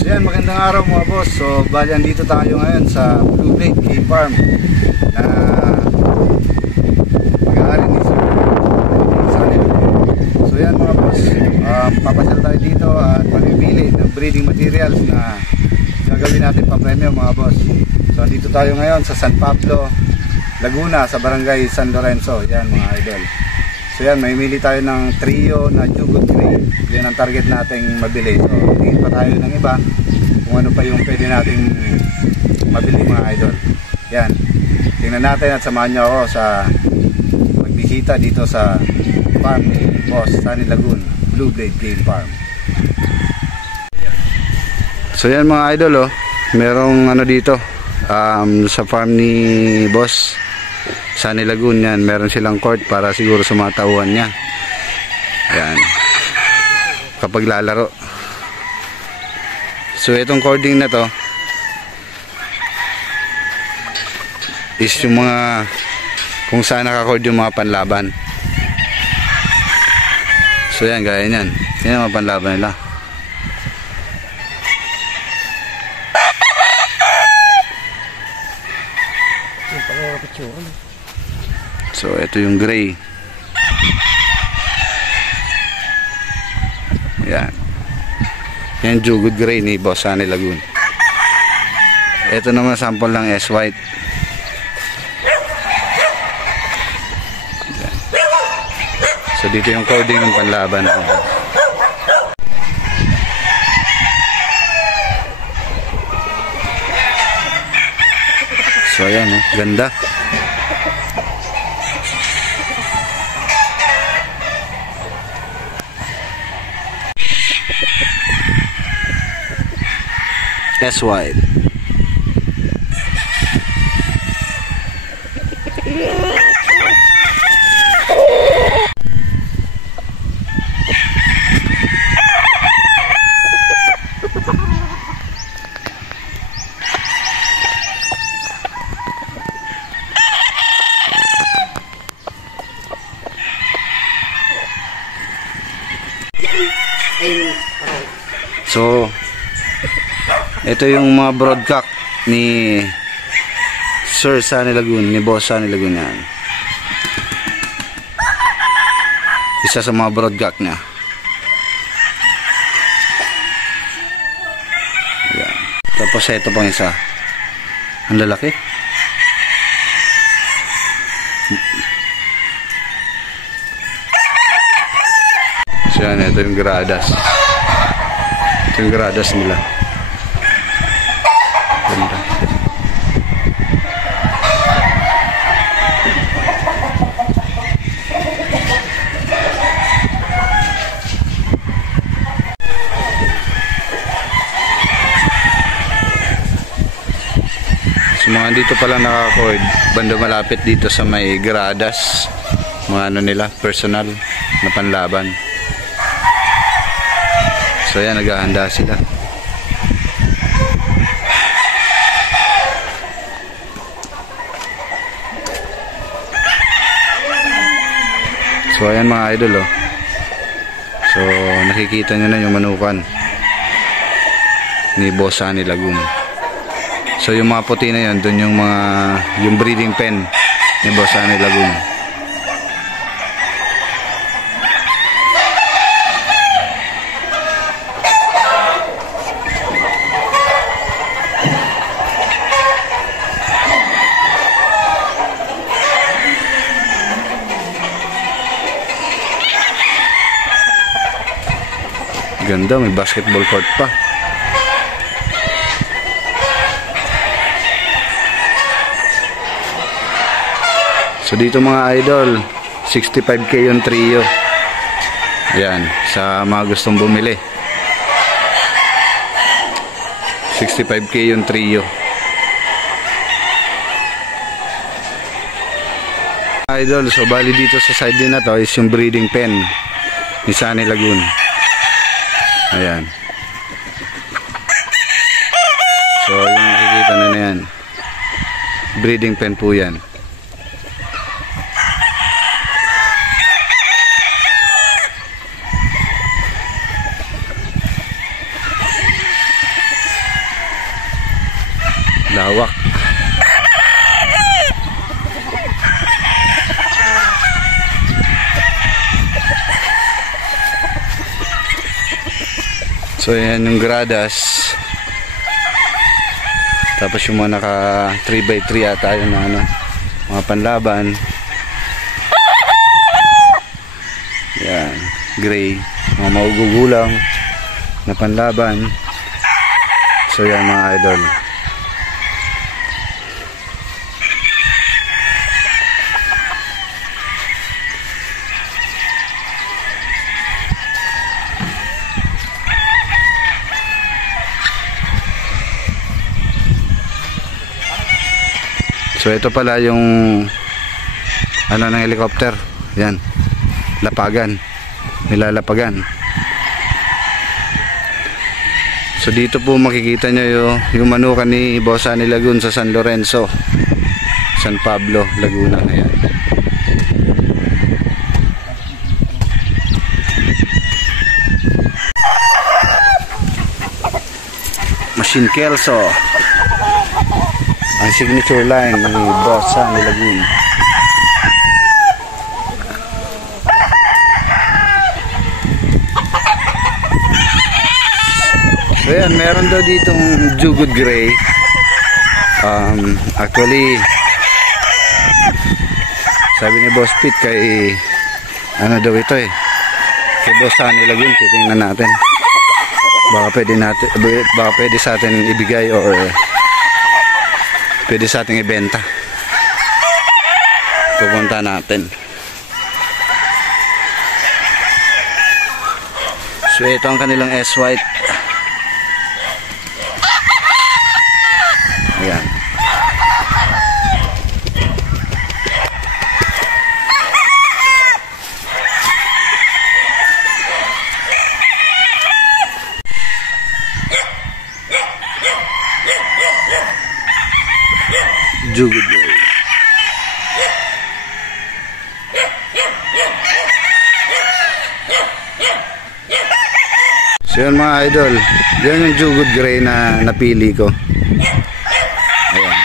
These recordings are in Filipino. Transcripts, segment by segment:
So yan, magandang araw mga boss. So bali andito tayo ngayon sa Blue Blade Game Farm na mag-aari ni Sunny Lagoon. So yan mga boss, papasyal tayo dito at mamimili ng breeding materials na gagawin natin pa-premyo mga boss. So dito tayo ngayon sa San Pablo, Laguna, sa Barangay San Lorenzo. Yan mga idol. So yan, may mili tayo ng trio na Jugut Gray. Yan ang target nating mabili. So tingin pa tayo ng iba kung ano pa yung pwede nating mabili mga idol. Yan, tingnan natin at samahan nyo ako sa magbisita dito sa farm ni Boss Sunny Lagoon, Blue Blade Game Farm. So yan mga idol, merong ano dito sa farm ni Boss Sunny Lagoon. Yan, meron silang court para siguro sa mga tauhan niya. Yan, kapag lalaro. So itong cording na to is yung mga kung saan nakacord yung mga panlaban. So yan, gaya yan. Yan ang mga panlaban nila. So ito yung gray. Yan. Yan Jugut Gray ni Boss Sunny Lagoon. Ito naman sample ng S-White. Yan. So dito yung coding ng panlaban. So ayan, ganda. S-White. So ito yung mga broadcock ni Sir Sunny Lagoon, ni Boss Sunny Lagoon yan. Isa sa mga broadcock niya. Yan. Tapos ito pang isa. Ang lalaki. So yan, ito yung gradas. Ito yung gradas nila. Ganda. So mga dito pala nakakoord, banda malapit dito sa may gradas, mga ano nila, personal na panlaban. So yan, naghahanda sila. So ayan mga idol, so nakikita nyo na yung manukan ni Boss Sunny Lagoon. So yung mga puti na yun, dun yung breeding pen ni Boss Sunny Lagoon. Ganda, may basketball court pa. So dito mga idol, 65k yung trio. Ayan, sa mga gustong bumili, 65k yung trio. Idol, so bali dito sa side din na to is yung breeding pen ni Sunny Lagoon. Ayan. So yung nakikita na yan, breeding pen po yan. Lawak. So yan yung gradas. Tapos yung mga naka 3x3 ata yun na ano, mga panlaban. Yan, gray, mga maugugulang na panlaban. So yan mga idol. So ito pala yung ano ng helicopter. Yan. Lapagan. Nilalapagan. So dito po makikita nyo yung manukan ni Boss Sunny Lagoon sa San Lorenzo, San Pablo, Laguna. Ayan. Machine Kelso, ang signature line ni Boss Sunny Lagoon. So yan, meron daw ditong Jugod Gray. Actually, sabi ni Boss Pete kay ano daw ito kay Boss Sunny Lagoon. Titingnan natin. Baka pwede sa atin ibigay or pwede sa ating ibenta. Pupunta natin. So ito ang kanilang S-White. Ayan. Jugod Gray. So yan mga idol, yan yung Jugod Gray na napili ko. Ayan.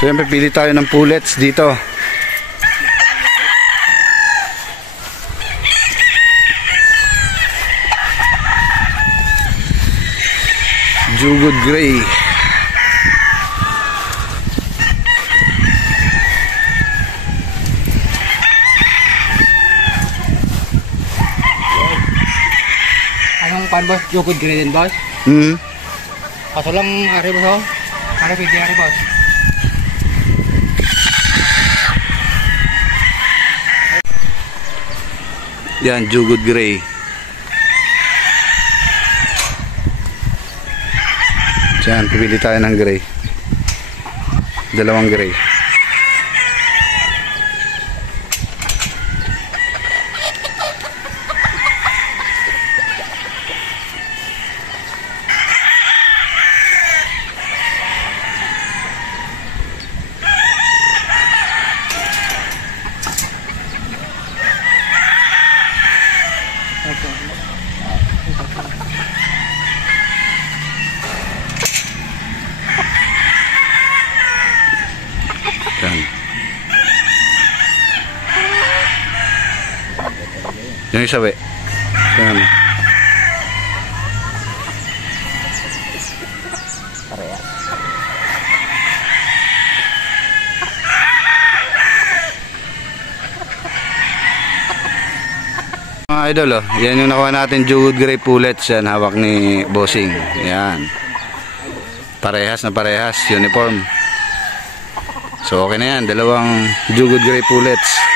So yan, pipili tayo ng pullets dito. Jugod Gray. Anong pan boss? Jugod Gray din boss? Kaso lang ari boss ho? Ano pwede ari boss? Yan, Jugod Gray. Diyan, pipili tayo ng gray. Dalawang gray. Yung isa we. Yan. Mga idol yan yung nakuha natin Jugod Gray pullets. Yan, hawak ni Bossing. Yan. Parehas na parehas, uniform. So okay na yan, dalawang Jugod Gray pullets.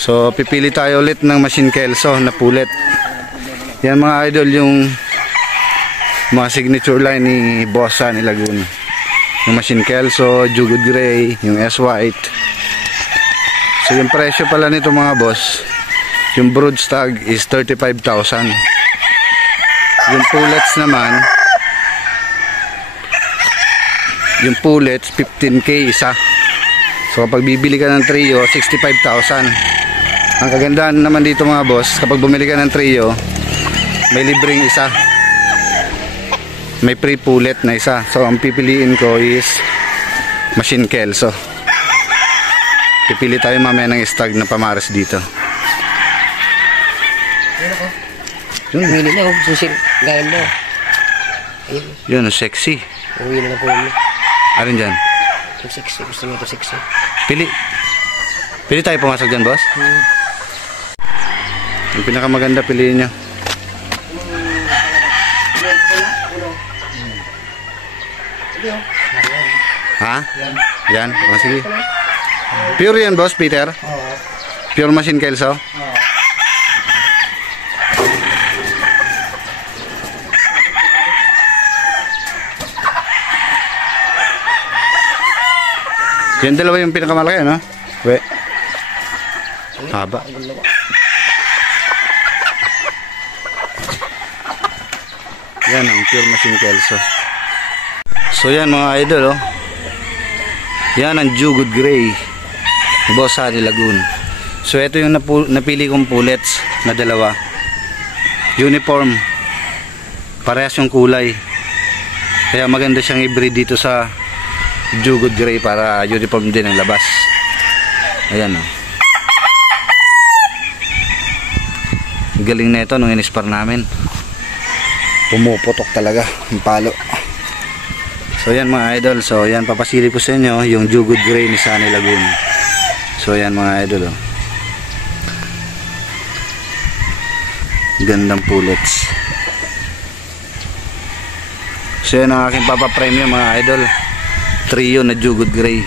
So pipili tayo ulit ng Machine Kelso na pullet. Yan mga idol yung mga signature line ni Boss Sunny Lagoon. Yung Machine Kelso, Jugod Gray, yung S-White. So yung presyo pala nito mga boss, yung brood stag is 35,000. Yung pullets naman, yung pullets 15k isa. So kapag bibili ka ng trio, 65,000. Ang kagandahan naman dito mga boss, kapag bumili ka ng trio, may libreng isa. May free pullet na isa. So ang pipiliin ko is machine kelso. Pipili tayo mamaya ng stag na pamares dito. Yun. Pili na, susil. Gaya mo. Yun, sexy. Uwi na po yun. Alin dyan? Yung sexy. Gusto nyo ito sexy. Pili. Pili tayo pumasok dyan, boss? Yung pinakamaganda, piliin nyo. Ha? Yan? O, sige. Pure yan, boss, Peter? Pure machine kelso? Yan dalawa yung pinakamalaki, no? We. Haba. Yan ang pure machine kelso. So yan mga idol, oh. Yan ang Jugod Gray. Boss Sunny Lagoon. So ito yung napili kong pullets na dalawa. Uniform. Parehas yung kulay. Kaya maganda siyang i-breed dito sa Jugod Gray para uniform din ang labas. Ayan, oh. Galing na ito nung inispar namin. Pumuputok talaga ang palo. So yan mga idol. So yan, papasili ko sa inyo yung Jugod Gray ni Sunny Lagoon. So yan mga idol, oh. Gandang pullets. So yan ang aking papapremyo mga idol. Trio na Jugod Gray.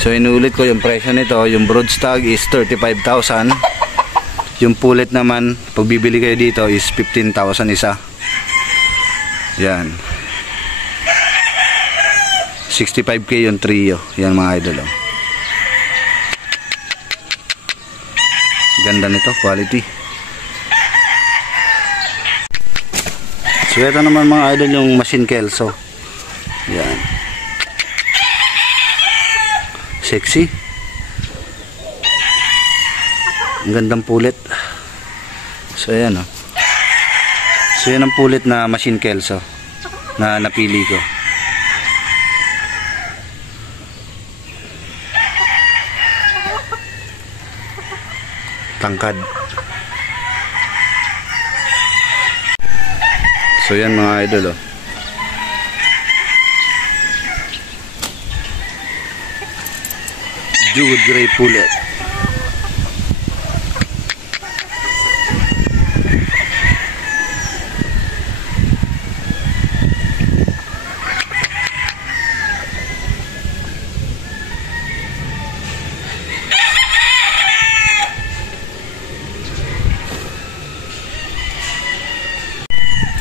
So inulit ko yung presyo nito. Yung brood stag is 35,000. Yung pullet naman, pag bibili kayo dito is 15,000 isa. Yan. 65k yung trio. Yan mga idol, oh. Ganda nito, quality. So ito naman mga idol yung machine kelso. Yan. Sexy. Ang gandang pulit. So ayan, oh. So yan ang pulit na machine kelso na napili ko. Tangkad. So yan mga idol, oh. Jugod Gray pullet.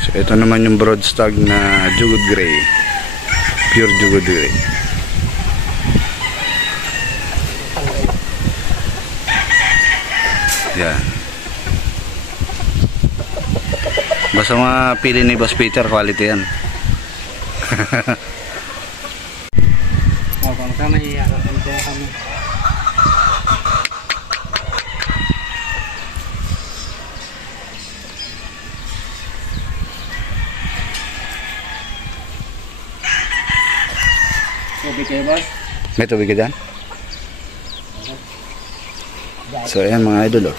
So ito naman yung broad stag na Jugod Gray. Pure Jugod Gray. Yan. Basta mapili ni Boss Peter, quality yan. Kung sama niya, kami. Tubig kayo, boss? May tubig ka dyan? So ayan mga idol, oh.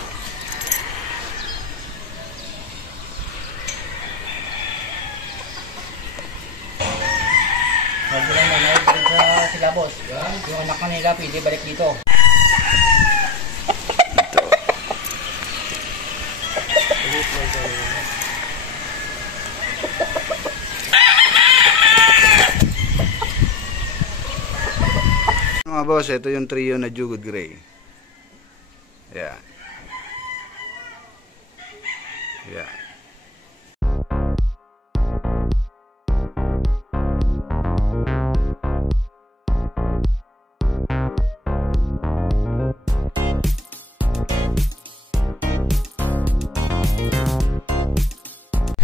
Bago lang nanood sa sila, boss. Yung anak nila pwede balik dito. Ito. Mga boss, ito yung trio na Jugod Gray. Yeah. Yeah.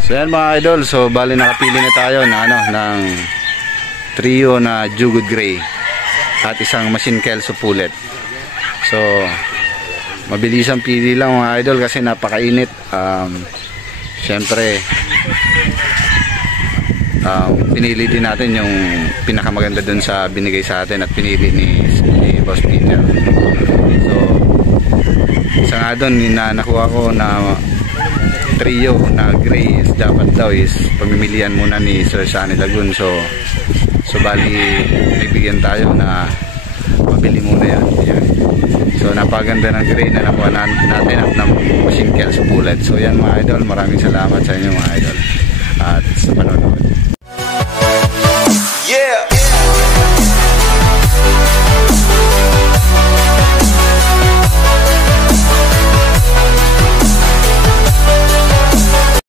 So yan mga idol, so bali nakapili na tayo na ng trio na Jugod Gray at isang machine kelso pullet. So mabilisang pili lang mga idol kasi napakainit. Syempre pinili din natin yung pinakamaganda dun sa binigay sa atin at pinili ni Boss Peter. So isa nga dun na nakuha ko na trio na gray is dapat daw is pamimilian muna ni Sir Sunny Lagun. So bali bibigyan tayo na mabili muna yan. So napaganda ng gray na nakuha natin at ng machine kill sa bullet. So yan mga idol, maraming salamat sa inyo mga idol at sa panonood. Yeah.